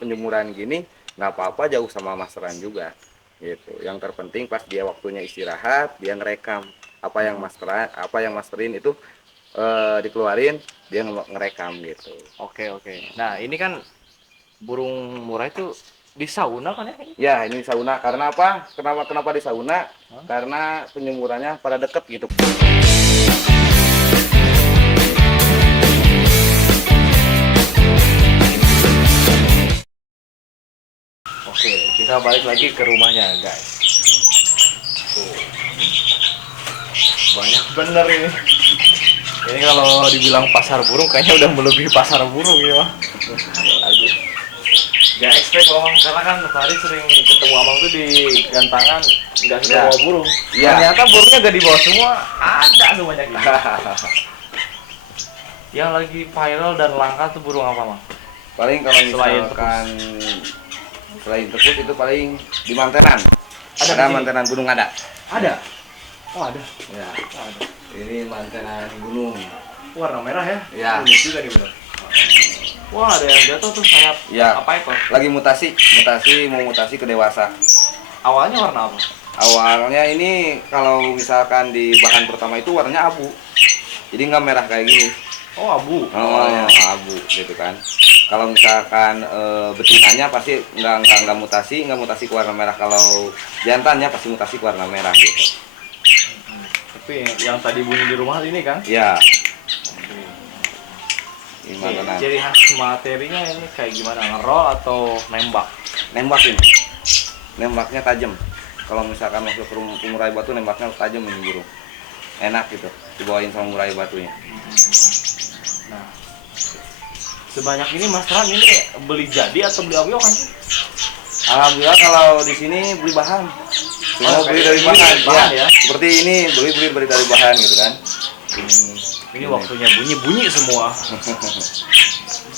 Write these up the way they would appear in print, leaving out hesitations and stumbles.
penjemuran gini nggak apa-apa jauh sama masteran juga gitu. Yang terpenting pas dia waktunya istirahat dia ngerekam apa yang masterin itu dikeluarin, dia ngerekam gitu. Oke, oke. Nah, ini kan burung murai itu di sauna kan ya? Ya ini sauna karena apa, kenapa di sauna, Hah? karena penyemurannya pada deket gitu. Oke, kita balik lagi ke rumahnya, guys. Tuh, banyak bener ini. Ini kalau dibilang pasar burung kayaknya udah melebihi pasar burung ya, Bang. Aduh. Gak expect loh, Bang. Karena kan tadi sering ketemu abang tuh di gantangan nggak suka Ya, bawa burung. iya. Ternyata burungnya gak dibawa semua, ada semuanya gini. Yang lagi viral dan langka tuh burung apa, Bang? Paling kalau Selain misalkan selain tepus itu paling di mantenan. Ada Ada di sini? mantenan gunung ada. Ada. Oh, ada. Ya, Oh, ada. ini mantenan gunung. Warna merah ya? Ya. Unik juga nih, bener. Wah, ada yang jatuh tuh sayap. Ya. Apa itu? Lagi mau mutasi ke dewasa. Awalnya warna apa? Awalnya ini kalau misalkan di bahan pertama itu warnanya abu. Jadi nggak merah kayak gini. Oh, abu. Oh, Awalnya. abu gitu kan. Kalau misalkan betinanya pasti nggak mutasi ke warna merah. Kalau jantannya pasti mutasi ke warna merah gitu. Tapi yang tadi bunyi di rumah ini kan? Ya, Oke, gimana? ciri khas materinya ini kayak gimana? Ngerol atau nembak? Nembak ini. Nembaknya tajam. Kalau misalkan masuk ke murai batu nembaknya tajam ini burung. Enak gitu. Dibawain sama murai batunya. Nah, sebanyak ini Mas Ran ini beli jadi atau beli awil kan? Alhamdulillah kalau di sini beli bahan. Semua beli dari bahan, ya. Seperti ini beli dari bahan gitu kan. Ini waktunya bunyi semua.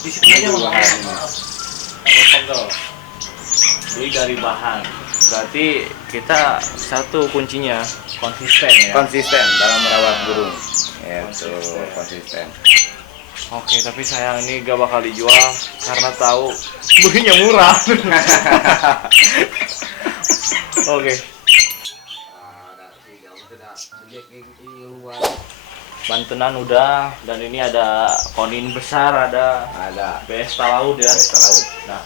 Di sini aja bahan Mas. ini. Pegel. Beli dari bahan. Berarti kita satu kuncinya konsisten ya. Konsisten dalam merawat burung. Itu Konsisten. konsisten. Oke, tapi sayang ini gak bakal dijual karena tahu belinya murah. Oke. Bantenan udah, dan ini ada konin besar, ada Besta laut ya. Besta laut. Nah,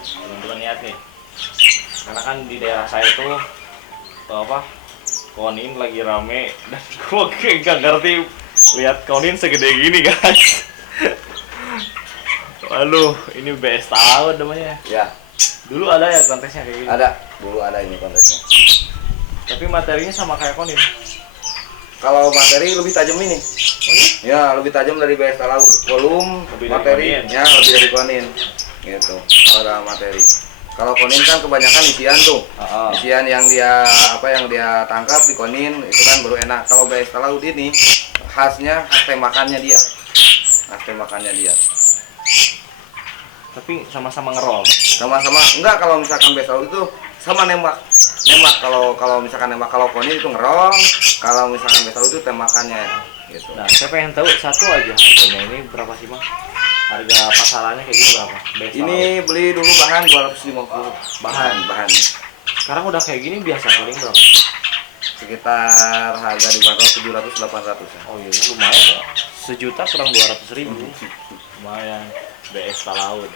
teman-teman lihat nih. Karena kan di daerah saya tuh apa? Konin lagi rame dan gue gak ngerti lihat konin segede gini, guys. Aduh, ini Besta laut namanya. Ya, Dulu ada ya kontesnya kayak gini. ada. Dulu ada ini kontesnya. Tapi materinya sama kayak konin. Kalau materi lebih tajam ini. Ya, lebih tajam dari Besta laut. Volume Lebih dari materinya lebih dari konin. Gitu. Kalau dalam materi. Kalau konin kan kebanyakan isian tuh. Isian yang dia tangkap di konin itu kan baru enak. Kalau Besta laut ini khasnya khas tembakannya dia. Khas tembakannya dia. Tapi sama-sama ngerol. Sama-sama enggak, kalau misalkan Besta laut itu sama nembak. Kalau misalkan nembak, kalau konin itu ngerong, kalau misalkan Besta laut itu tembakannya gitu. Nah, saya pengen tahu satu aja harganya ini berapa sih, Bang? Harga pasarannya kayak gini berapa? Besta Ini laut. beli dulu bahan 250. Bahan. Sekarang udah kayak gini biasa paling berapa? Sekitar harga di pasar 700-800 ya. Oh iya, lumayan ya. Sejuta kurang 200.000. Lumayan. Besta laut.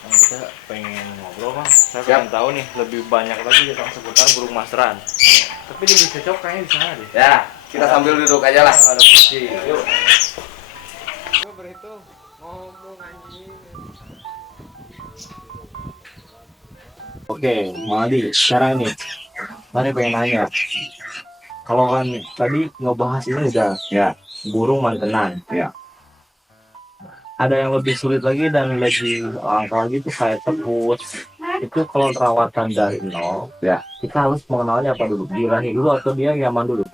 Nah, kita pengen ngobrol, Bang. Saya pengen tahu nih lebih banyak lagi tentang seputar burung masteran. Tapi lebih cocok kayaknya di sana deh. Ya, kita sambil duduk aja lah. Ada kursi. Yuk. Oke, Madi, sekarang nih, Madi pengen nanya. Kalau kan tadi ngebahas ini udah Ya, burung mantenan, ya. ada yang lebih sulit lagi dan lebih langka lagi tuh kayak tepus. Itu kalau perawatan dari nol, Ya. kita harus mengenalnya apa dulu? Birahi dulu atau dia nyaman dulu?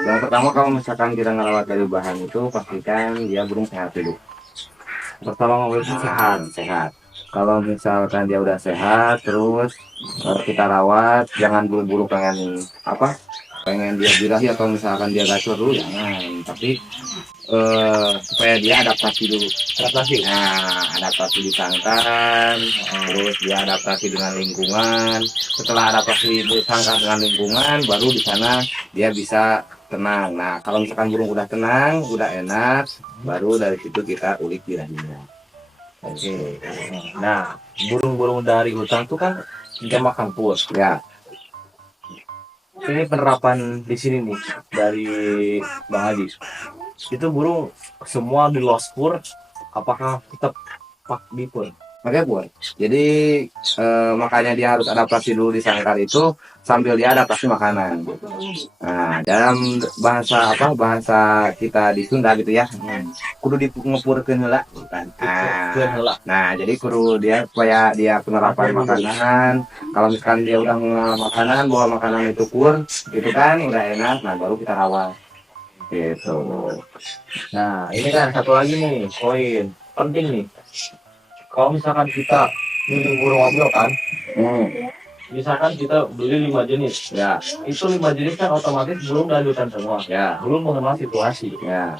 Yang pertama kalau misalkan kita ngerawat dari bahan itu pastikan dia burung sehat dulu. Pertama ngobrol itu Sehat. Kalau misalkan dia udah sehat, terus kita rawat, jangan buru-buru pengen dia birahi atau misalkan dia gacor dulu, jangan. Tapi supaya dia adaptasi dulu. Adaptasi. Nah, adaptasi di sangkar, terus dia adaptasi dengan lingkungan. Setelah adaptasi di sangkar dengan lingkungan, baru di sana dia bisa tenang. Nah, kalau misalkan burung udah tenang, udah enak, baru dari situ kita ulik birahinya. Oke. Nah, burung-burung dari hutan tuh kan dia makan pur. Ya, Ini penerapan di sini nih dari Bang Adi. Itu burung semua di lost pur, apakah tetap pak di pur? makanya buat. Jadi makanya dia harus adaptasi dulu di sangkar itu sambil dia adaptasi makanan. Nah, dalam bahasa bahasa kita di Sunda gitu ya, kudu ngepurkeun heula kan. Nah, jadi kudu dia supaya dia penerapan makanan. Kalau misalkan dia udah makanan, bawa makanan itu pur, gitu kan udah enak. Nah, baru kita rawat. Gitu. Nah, ini kan satu lagi nih, poin penting nih. Kalau misalkan kita beli burung wabio kan, misalkan kita beli 5 jenis, Ya, itu 5 jenis kan otomatis burung dari hutan semua. ya, Belum mengenal situasi. ya.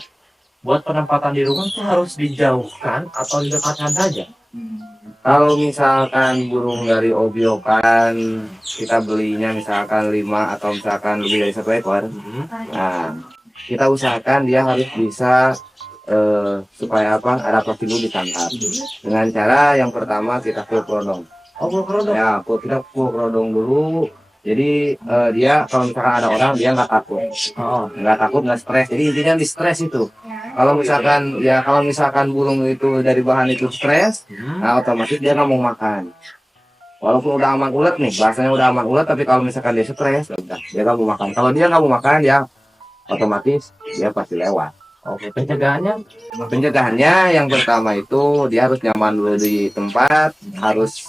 Buat penempatan di rumah tuh harus dijauhkan atau didekatkan saja. Kalau misalkan burung dari obiokan kita belinya misalkan 5 atau misalkan lebih dari 1 ekor, nah kita usahakan dia harus bisa supaya adaptasi dulu di sangkar. Dengan cara yang pertama kita full kerodong. Oh, burung Ya, kita full kerodong dulu. Jadi dia kalau misalkan ada orang dia nggak takut, nggak stres. Jadi intinya di stres itu. Kalau misalkan burung itu dari bahan itu stres, nah otomatis dia nggak mau makan. Walaupun udah aman ulet nih, bahasanya udah aman ulet, tapi kalau misalkan dia stres, ya udah dia nggak mau makan. Kalau dia nggak mau makan, ya otomatis dia pasti lewat. Oke, pencegahannya? Pencegahannya yang pertama itu dia harus nyaman dulu di tempat, harus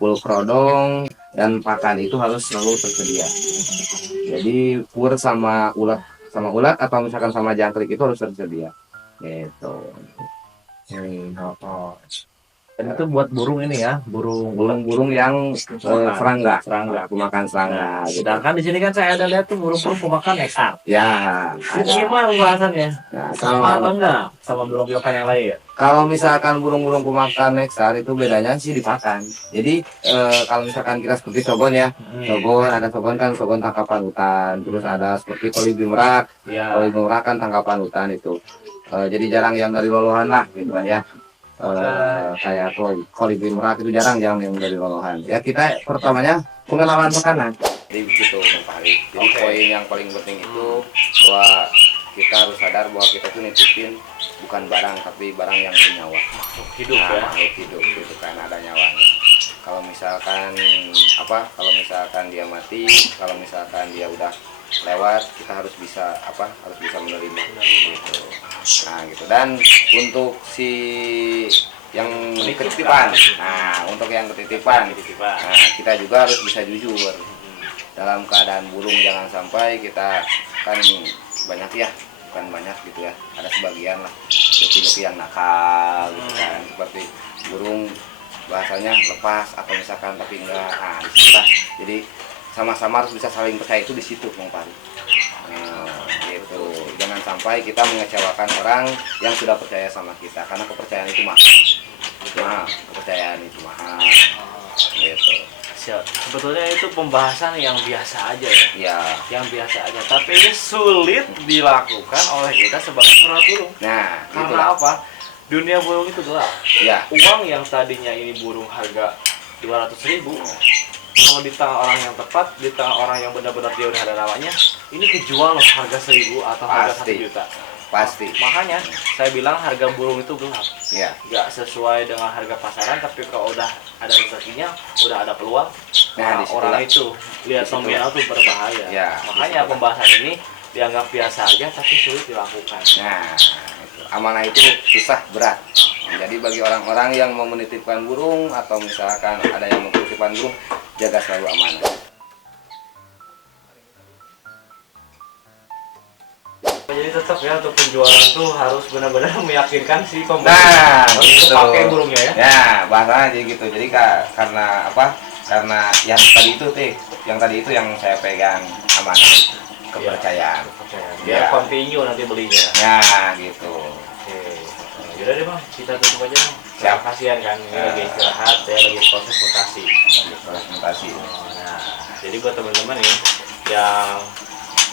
full kerodong, dan pakan itu harus selalu tersedia. Jadi pur sama ulat atau misalkan sama jangkrik itu harus tersedia. Gitu. Dan itu buat burung ini ya, Burung-burung yang serangga, pemakan serangga. Sedangkan di sini kan saya ada lihat tuh burung-burung pemakan nektar. Ya, Ini gimana pembahasannya? nah, Sama atau enggak? Sama burung-burung yang lain? kalau misalkan burung-burung pemakan nektar itu bedanya sih di pakan. Jadi kalau misalkan kita seperti sogon ya, sogon kan sogon tangkapan hutan, terus ada seperti kolibri merak. Ya. Kolibri merak kan tangkapan hutan itu. Jadi jarang yang dari lolohan lah gitu kan ya. Kayak kolibri merak itu jarang yang dari lolohan. Ya kita pertamanya pengenalan makanan. Jadi begitu Pak Hari. Jadi poin yang paling penting itu bahwa kita harus sadar bahwa kita tuh nitipin bukan barang tapi barang yang bernyawa. Makhluk hidup ya. Makhluk hidup itu kan ada nyawanya. Kalau misalkan dia mati, kalau misalkan dia udah lewat, kita harus bisa menerima gitu. Nah gitu. Dan untuk si yang ketitipan, untuk yang ketitipan, nah kita juga harus bisa jujur dalam keadaan burung. Jangan sampai kita kan banyak ya, bukan banyak gitu ya, ada sebagian lah joki-joki yang nakal gitu kan, seperti burung bahasanya lepas atau misalkan tapi enggak. Nah disitulah, jadi sama-sama harus bisa saling percaya itu di situ Bang Pari. Gitu. Jangan sampai kita mengecewakan orang yang sudah percaya sama kita, karena kepercayaan itu mahal. Kepercayaan itu mahal. Gitu. Sebetulnya itu pembahasan yang biasa aja ya. Ya. Yang biasa aja, tapi ini sulit dilakukan oleh kita sebagai perawat burung. Nah, karena apa? Dunia burung itu gelap. Ya. Uang yang tadinya ini burung harga 200.000, kalau di tangan orang yang tepat, di tangan orang yang benar-benar dia udah ada namanya, ini kejual loh harga 1.000 atau harga 1 juta. Pasti. Makanya saya bilang harga burung itu gelap. Ya. Nggak sesuai dengan harga pasaran, tapi kalau udah ada rezekinya, udah ada peluang, Nah, orang itu lihat nominal tuh berbahaya. Ya, makanya pembahasan ini dianggap biasa aja, tapi sulit dilakukan. Nah, amanah itu susah, berat. Jadi bagi orang-orang yang mau menitipkan burung atau misalkan ada yang mau menitipkan burung, jaga selalu amanah. Jadi tetap ya, untuk penjualan tuh harus benar-benar meyakinkan si pembeli. Nah, harus gitu. pakai burungnya ya. Ya, bahasanya jadi gitu. Jadi karena apa? Karena yang tadi itu yang saya pegang amanah. kepercayaan. Biar Ya. continue nanti belinya. Ya gitu. Oke. Yaudah deh bang, kita tutup aja bang. Siap. Kasihan kan, ini lagi istirahat, saya lagi proses mutasi. Proses mutasi. Nah, jadi buat teman-teman nih yang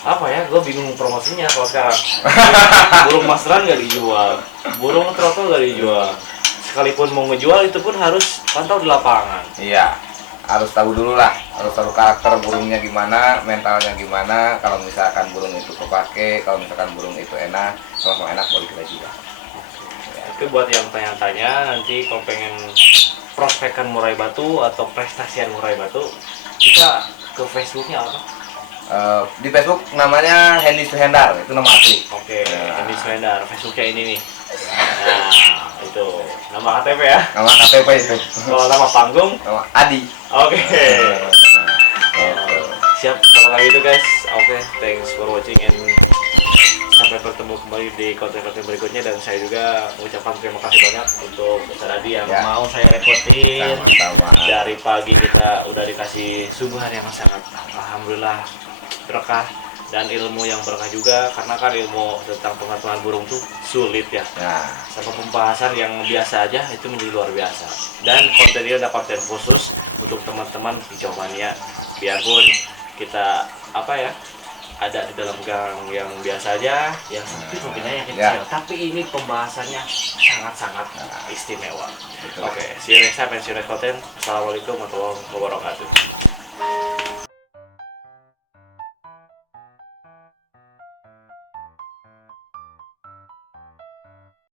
apa ya, gue bingung promosinya kalau sekarang. Burung masran nggak dijual, burung trotol nggak dijual. Sekalipun mau ngejual itu pun harus pantau di lapangan. Iya, harus tahu dulu lah, harus tahu karakter burungnya gimana, mentalnya gimana. Kalau misalkan burung itu kepake, kalau misalkan burung itu enak, kalau enak boleh kita jual. Itu buat yang tanya-tanya nanti kalau pengen prospekan murai batu atau prestasian murai batu, kita ke Facebooknya apa? Di Facebook namanya Hendy Suhendar, itu nama asli. Oke, Hendy Suhendar, Facebooknya ini nih. Nah, itu nama KTP ya. Nama KTP itu. Kalau nama panggung, Nama Adi. oke. Gitu. Siap kalau kayak gitu guys. Oke, thanks for watching and sampai bertemu kembali di konten-konten berikutnya, dan saya juga mengucapkan terima kasih banyak untuk Ustaz Adi yang Ya. mau saya repotin. Sama-sama. Dari pagi kita udah dikasih suguhan yang sangat alhamdulillah berkah, dan ilmu yang berkah juga, karena kan ilmu tentang pengetahuan burung tuh sulit ya. Nah, Sama pembahasan yang biasa aja itu menjadi luar biasa, dan konten ini ada konten khusus untuk teman-teman Kicomania. Biarpun kita apa ya, ada di dalam gang yang biasa aja, yang sempit mungkin yang kecil, tapi ini pembahasannya sangat-sangat istimewa. betul. Oke, see you next time and see you next content. Assalamualaikum warahmatullahi wabarakatuh.